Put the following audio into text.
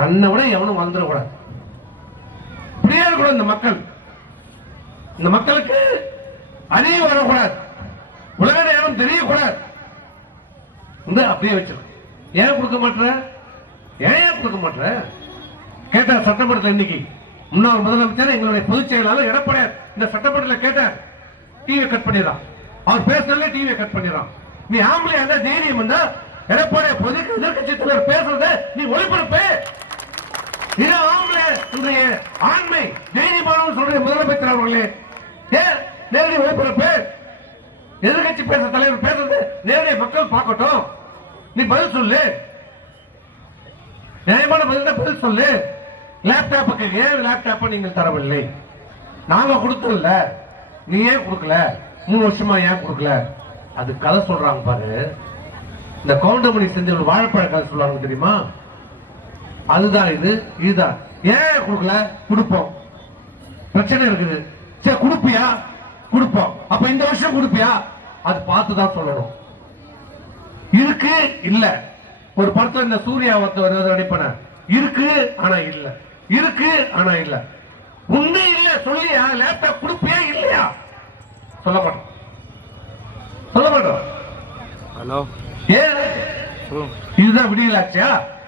தன்னை விட எவனும் வாழ்ந்துடக்கூடாது. இப்படியே இருக்கணும் இந்த மக்கள். இந்த மக்களுக்கு அறிவு வரக்கூடாது. உலக நேரம் தெரியக்கூடாது. அப்படியே வச்சிருக்க ஏன் கொடுக்க மாட்டேற ஏன் கொடுக்க மாட்டேற கேட்டார் சட்டமன்றத்தில் இன்னைக்கு முன்னாள் முதலமைச்சர் எங்களுடைய பொதுச் செயலாளர் எடப்பாடியார் இந்த சட்டமன்றத்தில் கேட்டார். டிவியை கட் பண்ணிடுறான் அவர் பேசுறதுல டிவியை கட் பண்ணிடுறான் நீ ஆம்பளை அந்த தைரியம் இருந்தா எடப்பாடிய பொது எதிர்கட்சி தலைவர் பேசுறத நீ ஒளிபரப்பு இது ஆம்பளை ஆண்மை தைரியமானவன் சொல்ற முதலமைச்சர் அவர்களே. ஏன் நேரடி ஒளிபரப்பு எதிர்கட்சி பேசுற தலைவர் பேசுறது நேரடி மக்கள் பார்க்கட்டும். நீ பதில் சொல்லு. நியாயமான பதில் பதில் சொல்லு. லேப்டாப்புக்கு ஏன் லேப்டாப் நீங்கள் தரவில்லை? நாங்க கொடுத்தல நீ ஏன் கொடுக்கல? மூணு வருஷமா ஏன் கொடுக்கல? அது கதை சொல்றாங்க பாரு. இந்த கவுண்டமணி செஞ்ச ஒரு வாழைப்பழ கதை சொல்றாங்க தெரியுமா? அதுதான் இது இதுதான். ஏன் கொடுக்கல? கொடுப்போம். பிரச்சனை இருக்குது. சரி கொடுப்பியா? கொடுப்போம். அப்ப இந்த வருஷம் கொடுப்பியா? அது பார்த்து தான் சொல்லணும். இருக்கு இல்ல. ஒரு படத்துல இந்த சூர்யா ஒருத்தர் வருவது நடிப்பன இருக்கு ஆனா இல்ல. இருக்கு ஆனா இல்ல. உண்டு இல்ல சொல்லியா? லேப்டாப் கொடுப்பியா இல்லையா? சொல்ல மாட்டோம். சொல்ல மாட்டோம். ஹலோ. ஏன்? இதுதான் விடியலாச்சா